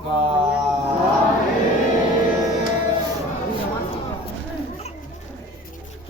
का।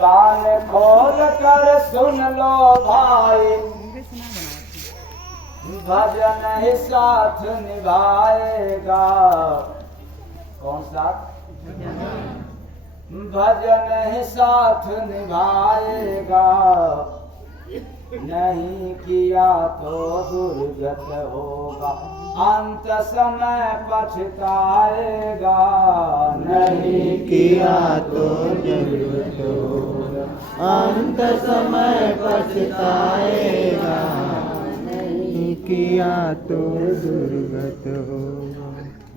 कान खोल कर सुन लो भाई, भजन ही साथ निभाएगा। कौन साथ? भजन ही साथ निभाएगा। नहीं किया तो दुर्गत होगा, अंत समय पछताएगा। नहीं किया तो दुर्गत होगा, अंत समय पछताएगा। नहीं किया तो दुर्गत होगा।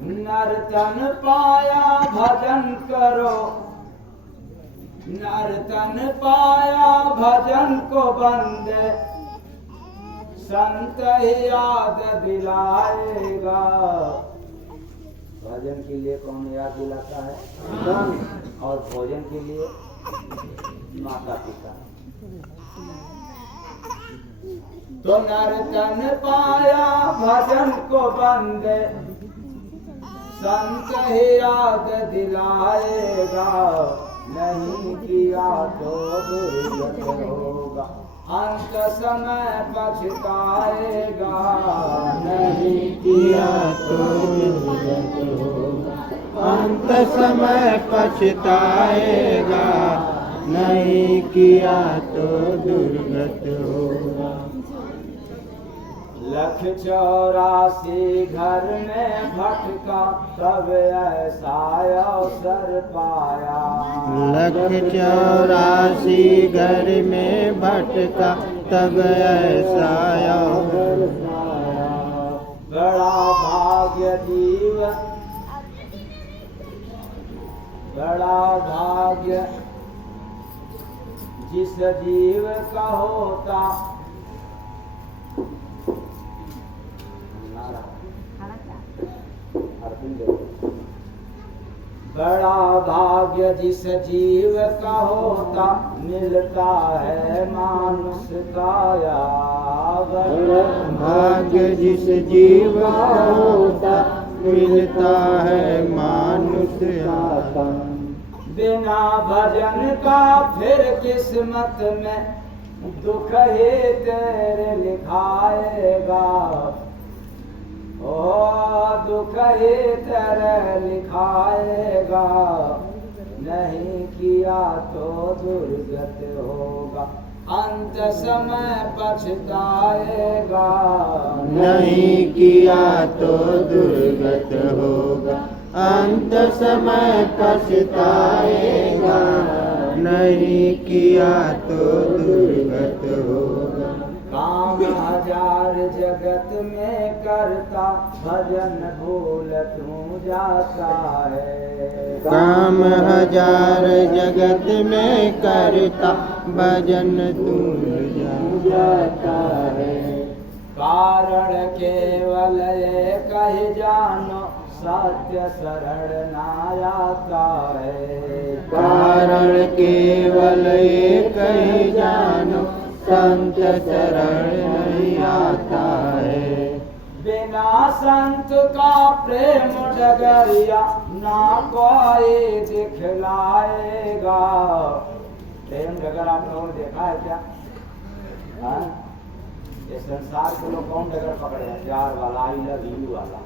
नर्तन पाया भजन करो, नर्तन पाया भजन को बंदे, संत ही याद दिलाएगा। भजन के लिए कौन याद दिलाता है? और भोजन के लिए माता पिता। तो नर्तन पाया भजन को बंदे, संत ही याद दिलाएगा। नहीं किया तो दुर्गत होगा, अंत समय पछताएगा। नहीं किया तो दुर्गत होगा, अंत समय पछताएगा। नहीं किया तो दुर्गत होगा। 184 घर में भटका, तब ऐसा अवसर पाया। 184 घर में भटका, तब ऐसा अवसर पाया। बड़ा भाग्य जीव, बड़ा भाग्य जिस जीव का होता। बड़ा भाग्य जिस जीव का होता, मिलता है मानुष काया। बड़ा भाग्य जिस जीव का होता, मिलता है मानुष काया। बिना भजन का फिर किस्मत में दुख ही तेरे लिखाएगा। ओ दुख ही तेरे लिखाएगा। नहीं किया तो दुर्गत होगा, अंत समय पछताएगा। नहीं किया तो दुर्गत होगा, अंत समय पछताएगा। नहीं किया तो दुर्गत होगा। काम 1000 जगत में करता, भजन भूल तू जाता है। काम 1000 जगत में करता, भजन भूल जाता है। कारण केवल एक ही जानो, सत्य शरण ना आता है। कारण केवल एक ही जानो, संत शरण नहीं आता है। बिना संत का प्रेम डगरिया, ना कोई दिखलाएगा। प्रेम डगर आप लोगों ने देखा है क्या? हाँ? ये संसार को लोग कौन डगर पकड़े हैं? प्यार वाला, आई लव यू वाला।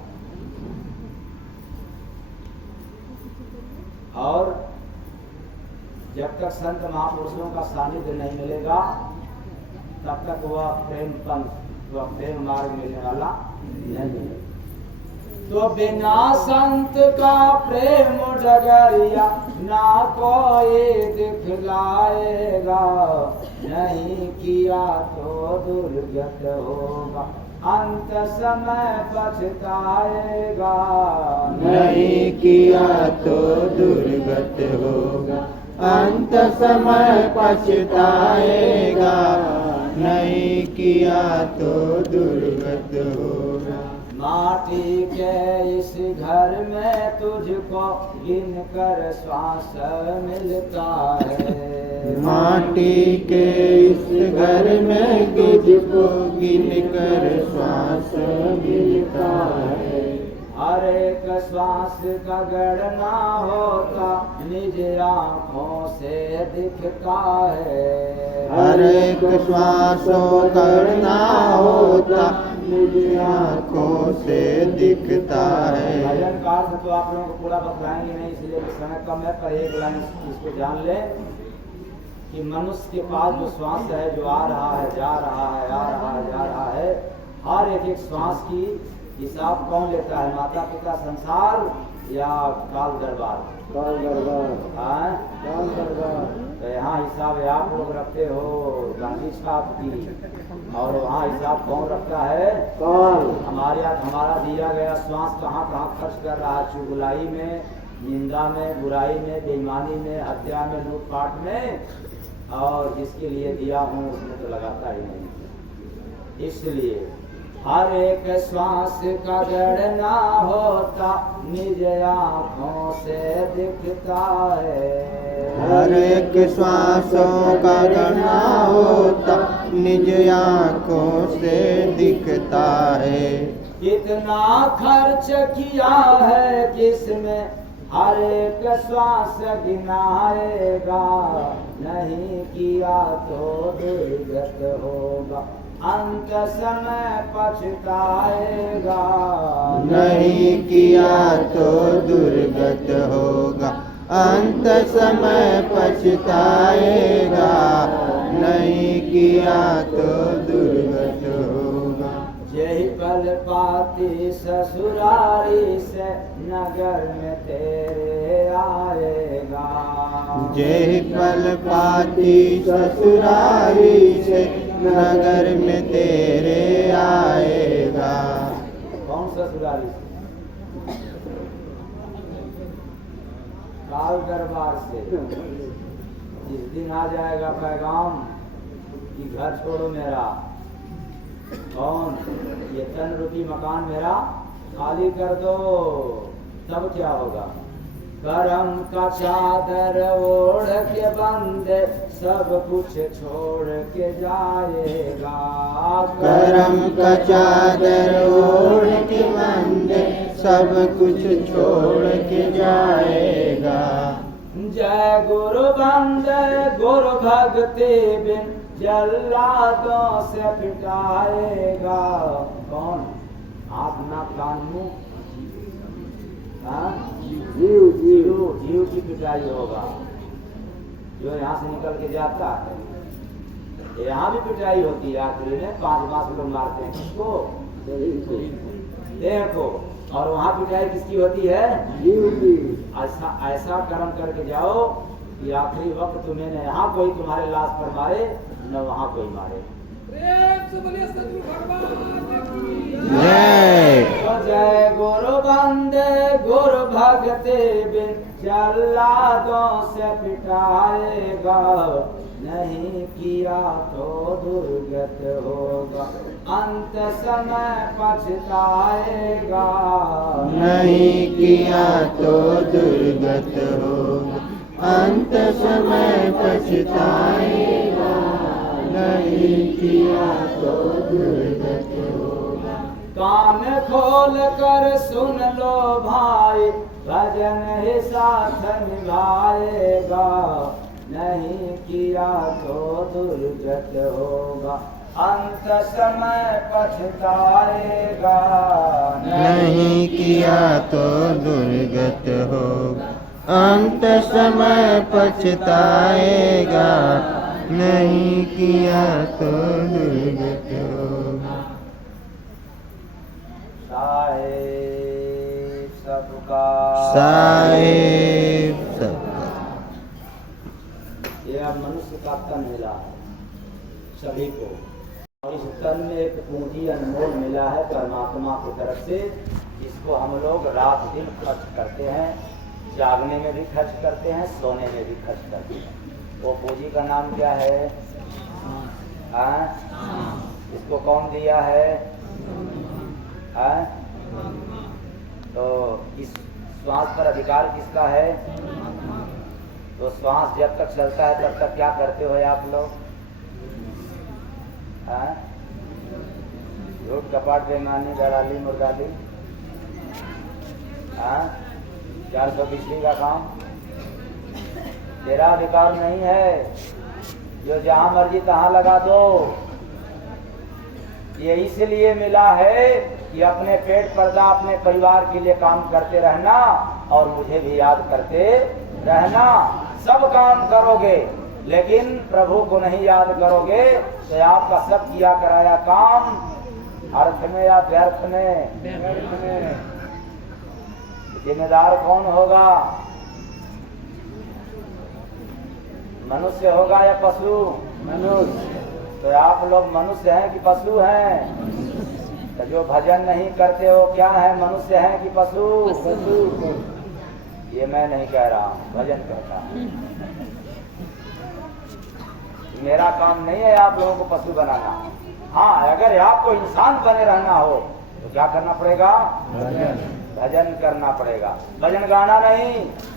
और जब तक संत महापुरुषों का सानिध्य नहीं मिलेगा, तब तक वह प्रेम पंथ, वह प्रेम मार्ग मिलने वाला नहीं है। तो बिना संत का प्रेम डगरिया, ना कोई दिखलाएगा। नहीं किया तो दुर्गत होगा, अंत समय पछताएगा। नहीं किया तो दुर्गत होगा, अंत समय पछताएगा। नहीं किया तो दुर्गत होगा। माटी के इस घर में तुझको गिन कर श्वास मिलता है। माटी के इस घर में तुझको गिन कर श्वास मिलता है। हर एक श्वास का गणना होता निज आँखों से दिखता है। हर एक श्वासों करना होता निज आँखों से दिखता है। भजन का अर्थ तो आप लोगों को पूरा बतलाएंगे नहीं, इसलिए समय कम है, पर एक लाइन इसको जान ले कि मनुष्य के पास जो श्वास है, जो आ रहा है, जा रहा है, आ रहा है, जा रहा है, हर एक एक श्वास की हिसाब कौन लेता है? माता पिता, संसार या काल दरबार? काल दरबार। हाँ? काल दरबार। तो यहाँ हिसाब आप लोग रखते हो गांधी छाप की, और वहाँ हिसाब कौन रखता है? काल। हमारा दिया गया श्वास कहाँ कहाँ खर्च कर रहा है? चुगलाई में, निंदा में, बुराई में, बेईमानी में, हत्या में, लूटपाट में, और जिसके लिए दिया हूँ उसमें तो लगाता ही नहीं। इसलिए हर एक श्वास का गणना होता निज आँखों से दिखता है। हर एक श्वासों का गणना होता निज आँखों से दिखता है। कितना खर्च किया है किसमें, हर एक श्वास गिनाएगा, नहीं किया तो दुर्गत होगा, अंत समय पछताएगा। नहीं किया तो दुर्गत होगा, अंत समय पछताएगा। नहीं किया तो दुर्गत होगा। यही पल पाती ससुरारी से नगर में तेरे आएगा। यही पल पाती ससुरारी से नगर में तेरे आएगा। कौन ससुरारी से? काल दरबार से। जिस दिन आ जाएगा पैगाम कि घर छोड़ो मेरा, कौन? ये तन रूपी मकान मेरा खाली कर दो, तब क्या होगा? करम का चादर ओढ़ के बंदे सब कुछ छोड़ के जाएगा। करम का चादर ओढ़ के बंदे सब कुछ छोड़ के जाएगा। जय गुरु बंदे गुरु भक्ति बिन जल्लादों से पिटाएगा। कौन? आप ना कान मुंह, जीव की पिटाई होगा। जो यहाँ से निकल के जाता है, यहाँ भी पिटाई होती है। आखिरी में 5 मास लोग मारते हैं किसको? देह को। और वहाँ पिटाई किसकी होती है? जीव की। ऐसा कर्म करके जाओ कि आखिरी वक्त तुम्हें न यहाँ कोई तुम्हारे लाश पर मारे, न वहाँ कोई मारे। जय गुरु बंदे गुरु भक्ति बिन जल्लादों से पिटाएगा। नहीं किया तो दुर्गत होगा, अंत समय पछताएगा। नहीं किया तो दुर्गत होगा, अंत समय पछताएगा। नहीं किया तो दुर्गत होगा। कान खोल कर सुन लो भाई, भजन ही साथ निभाएगा। नहीं किया तो दुर्गत होगा, अंत समय पछताएगा। नहीं किया तो दुर्गत होगा, अंत समय पछताएगा। नहीं किया तो दुर्गत होगा। साहेब सबका, साहेब सबका। यह मनुष्य का तन मिला है सभी को, और इस तन में एक पूंजी अनमोल मिला है परमात्मा की तरफ से, जिसको हम लोग रात दिन खर्च करते हैं। जागने में भी खर्च करते हैं, सोने में भी खर्च करते हैं। वो पूंजी का नाम क्या है? इसको कौन दिया है? तो इस श्वास पर अधिकार किसका है? तो श्वास जब तक चलता है तब तक क्या करते हो आप लोग? झूठ कपाट बेईमानी दलाली मुर्दाली 420 का काम तेरा अधिकार नहीं है, जो जहां मर्जी तहां लगा दो। ये इसलिए मिला है कि अपने पेट पर्दा अपने परिवार के लिए काम करते रहना और मुझे भी याद करते रहना। सब काम करोगे लेकिन प्रभु को नहीं याद करोगे तो आपका सब किया कराया काम अर्थ में या व्यर्थ में। जिम्मेदार कौन होगा? मनुष्य होगा या पशु? मनुष्य। तो आप लोग मनुष्य हैं कि पशु हैं? तो जो भजन नहीं करते हो क्या है, मनुष्य हैं कि पशु? पशु। ये मैं नहीं कह रहा हूँ, भजन कहता हूँ। मेरा काम नहीं है आप लोगों को पशु बनाना। हाँ, अगर आपको इंसान बने रहना हो तो क्या करना पड़ेगा? भजन करना पड़ेगा। भजन गाना नहीं,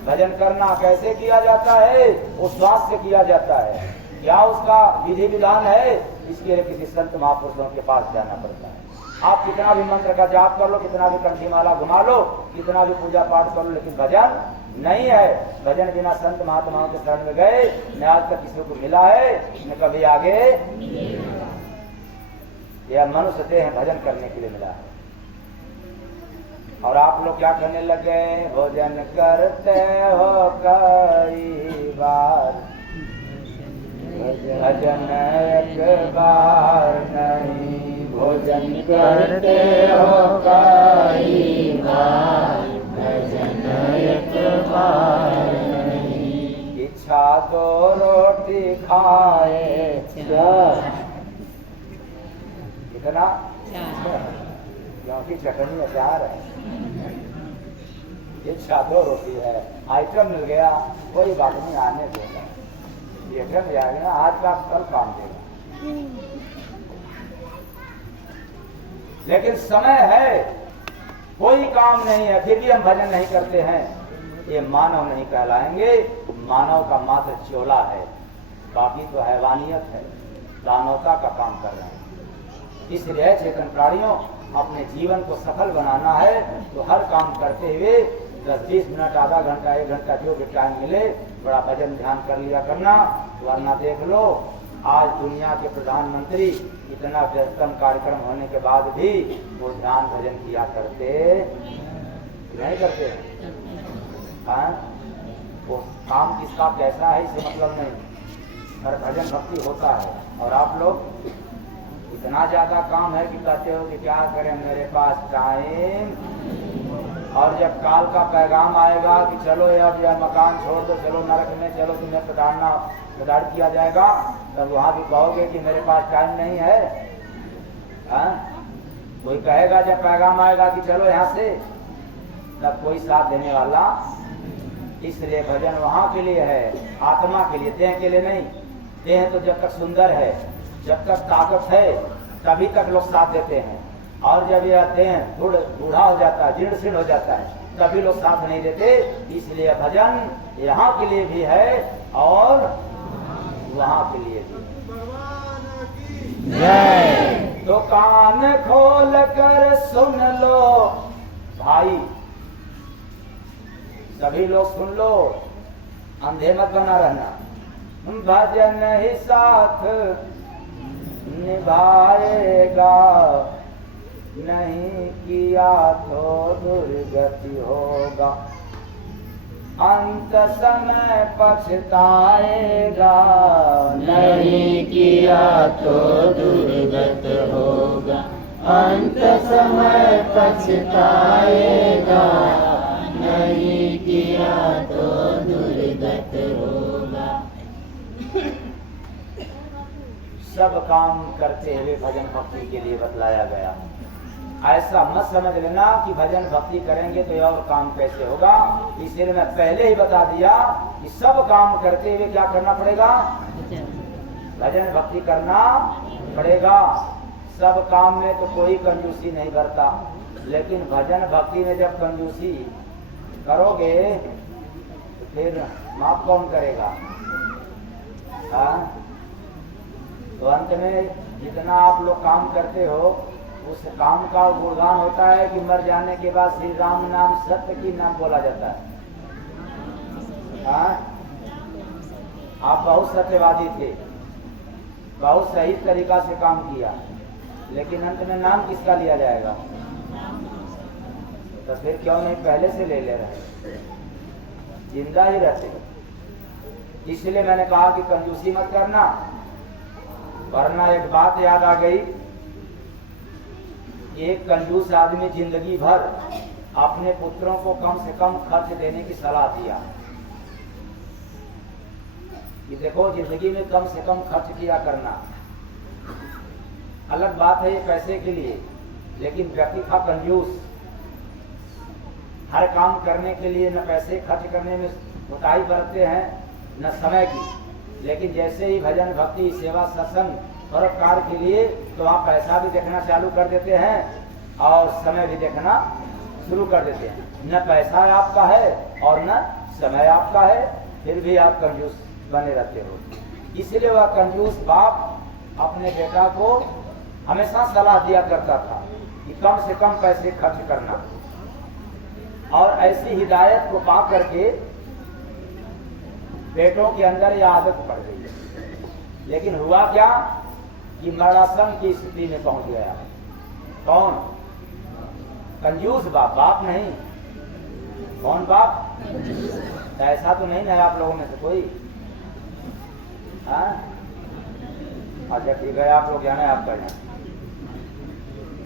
भजन करना। कैसे किया जाता है? उच्छ्वास से किया जाता है। क्या उसका विधि विधान है? इसके लिए किसी संत महापुरुषों के पास जाना पड़ता है। आप कितना भी मंत्र का जाप कर लो, कितना भी कंठी माला घुमा लो, कितना भी पूजा पाठ कर लो, लेकिन भजन नहीं है। भजन बिना संत महात्माओं के शरण में गए न आज तक किसी को मिला है न कभी आगे। यह मनुष्य देह भजन करने के लिए मिला है। और आप लोग क्या करने लगे? भोजन करते हो कई बार, भजन एक बार नहीं। भोजन करते हो कई बार, भजन एक बार नहीं। इच्छा तो रोटी खाए कितना, क्योंकि चटनी अचार है। इच्छा दो रोटी है, आइटम मिल गया कोई बात नहीं, आने देगा। ये मिल जाएगा, आज का कल काम देगा। लेकिन समय है, कोई काम नहीं है, फिर भी हम भजन नहीं करते हैं। ये मानव नहीं कहलाएंगे। मानव का मात्र चोला है, बाकी तो हैवानियत है, दानवता का काम कर रहे हैं। इसलिए चेतन प्राणियों, अपने जीवन को सफल बनाना है तो हर काम करते हुए 10-20 मिनट, आधा घंटा, 1 घंटा जो भी टाइम मिले बड़ा भजन ध्यान कर लिया करना। वरना देख लो, आज दुनिया के प्रधानमंत्री इतना व्यस्तम कार्यक्रम होने के बाद भी वो ध्यान भजन किया करते नहीं करते। वो काम किसका कैसा है इससे मतलब नहीं, पर भजन भक्ति होता है। और आप लोग इतना ज्यादा काम है कि कहते हो कि क्या करें, मेरे पास टाइम। और जब काल का पैगाम आएगा कि चलो अब यह मकान छोड़ दो, चलो नरक में चलो, तुम्हें प्रदान किया जाएगा, तब वहां भी कहोगे कि मेरे पास टाइम नहीं है। कोई कहेगा जब पैगाम आएगा कि चलो यहाँ से, तब कोई साथ देने वाला। इसलिए भजन वहां के लिए है, आत्मा के लिए, देह के लिए नहीं। देह तो जब तक सुंदर है, जब तक ताकत है, तभी तक लोग साथ देते हैं। और जब यह देह बूढ़ा हो जाता है, जीर्ण शीर्ण हो जाता है, तभी लोग साथ नहीं देते। इसलिए भजन यहाँ के लिए भी है और वहाँ के लिए भी। तो कान खोल कर सुन लो भाई, सभी लोग सुन लो, अंधे मत बना रहना। भजन ही साथ निभाएगा, नहीं किया तो दुर्गति होगा, अंत समय पछताएगा, नहीं किया तो दुर्गत होगा, अंत समय पछताएगा, नहीं किया तो दुर्गत होगा। सब काम करते हुए भजन भक्ति के लिए बतलाया गया। ऐसा मत समझ लेना कि भजन भक्ति करेंगे तो और काम कैसे होगा। इसलिए मैं पहले ही बता दिया कि सब काम करते हुए क्या करना पड़ेगा, भजन भक्ति करना पड़ेगा। सब काम में तो कोई कंजूसी नहीं करता, लेकिन भजन भक्ति में जब कंजूसी करोगे तो फिर माफ कौन करेगा। तो अंत में जितना आप लोग काम करते हो उस काम का गुणगान होता है कि मर जाने के बाद श्री राम नाम सत्य की नाम बोला जाता है। हाँ? आप बहुत सत्यवादी थे, बहुत सही तरीका से काम किया, लेकिन अंत में नाम किसका लिया जाएगा? तो फिर क्यों नहीं पहले से ले रहे, जिंदा ही रहते। इसलिए मैंने कहा कि कंजूसी मत करना, वरना एक बात याद आ गई। एक कंजूस आदमी जिंदगी भर अपने पुत्रों को कम से कम खर्च देने की सलाह दिया कि देखो जिंदगी में कम से कम खर्च किया करना। अलग बात है ये पैसे के लिए, लेकिन व्यक्ति था कंजूस, हर काम करने के लिए न पैसे खर्च करने में कोताही बरतते हैं न समय की, लेकिन जैसे ही भजन भक्ति सेवा सत्संग परोपकार के लिए तो आप पैसा भी देखना चालू कर देते हैं और समय भी देखना शुरू कर देते हैं। न पैसा आपका है और न समय आपका है, फिर भी आप कंजूस बने रहते हो। इसलिए वह कंजूस बाप अपने बेटा को हमेशा सलाह दिया करता था कि कम से कम पैसे खर्च करना, और ऐसी हिदायत को पा करके बेटों के अंदर यह आदत पड़ गई। लेकिन हुआ क्या कि मरणासन की स्थिति में पहुंच गया। कौन? कंजूस बाप। बाप नहीं, कौन बाप? ऐसा तो नहीं है आप लोगों में से कोई? अच्छा ठीक है, आप लोग जाना है आपका यहाँ।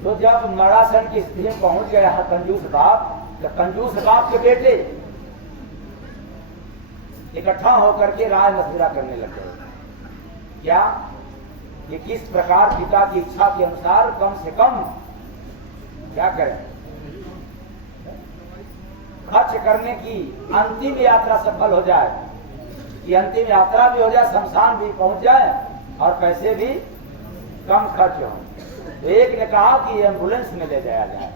तो जब मरणासन की स्थिति में पहुंच गया कंजूस बाप, तो कंजूस बाप के बेटे इकट्ठा होकर के राय मशविरा करने लग गए। क्या? कि किस प्रकार पिता की इच्छा के अनुसार कम से कम क्या करें, खर्च करने की अंतिम यात्रा सफल हो जाए, कि अंतिम यात्रा भी हो जाए, शमशान भी पहुंच जाए और पैसे भी कम खर्च हो। तो एक ने कहा कि एम्बुलेंस में ले जाया जाए।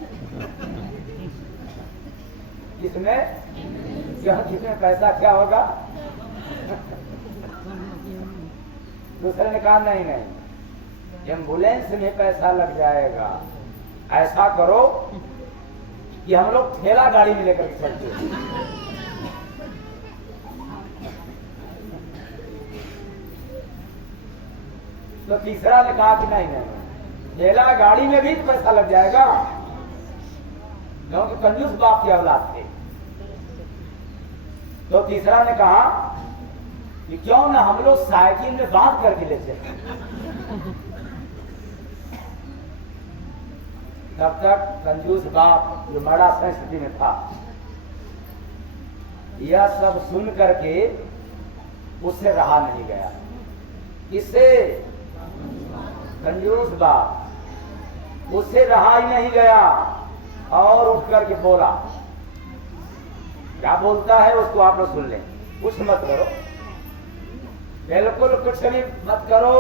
इसमें जिसमें पैसा क्या होगा? दूसरे ने कहा नहीं नहीं, एम्बुलेंस में पैसा लग जाएगा। ऐसा करो कि हम लोग ठेला गाड़ी में लेकर चलते हैं। तो तीसरा ने कहा कि नहीं नहीं, ठेला गाड़ी में भी पैसा लग जाएगा, क्योंकि कंजूस बाप के औलाद थे। तो तीसरा ने कहा कि क्यों ना हम लोग साइकिल में बांध करके ले चले। तब तक कंजूस बाप जो बड़ा स्थिति में था, यह सब सुन करके उससे रहा नहीं गया। इससे कंजूस बाप उससे रहा ही नहीं गया और उठ करके बोला। क्या बोलता है उसको आप लोग सुन लें। कुछ मत करो, बिल्कुल कुछ भी मत करो,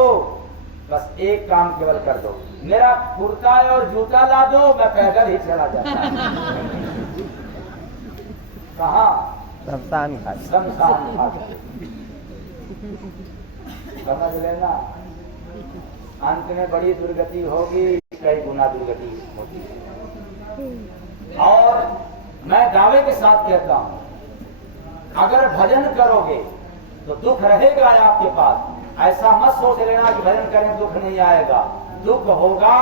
बस एक काम केवल कर दो, मेरा कुर्ता और जूता ला दो, मैं पैदल ही चला जाता। कहाँ? शमशान घाट। शमशान घाट। समझ लेना, अंत में बड़ी दुर्गति होगी, कई गुना दुर्गति होगी। और मैं दावे के साथ कहता हूं, अगर भजन करोगे तो दुख रहेगा आपके पास। ऐसा मत सोच लेना कि भजन करें दुख नहीं आएगा, दुख होगा,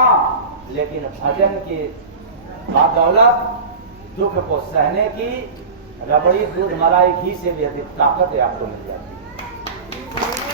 लेकिन भजन की बदौलत दुख को सहने की रबड़ी दूध मलाई घी से भी अधिक ताकत है आपको मिल जाती है।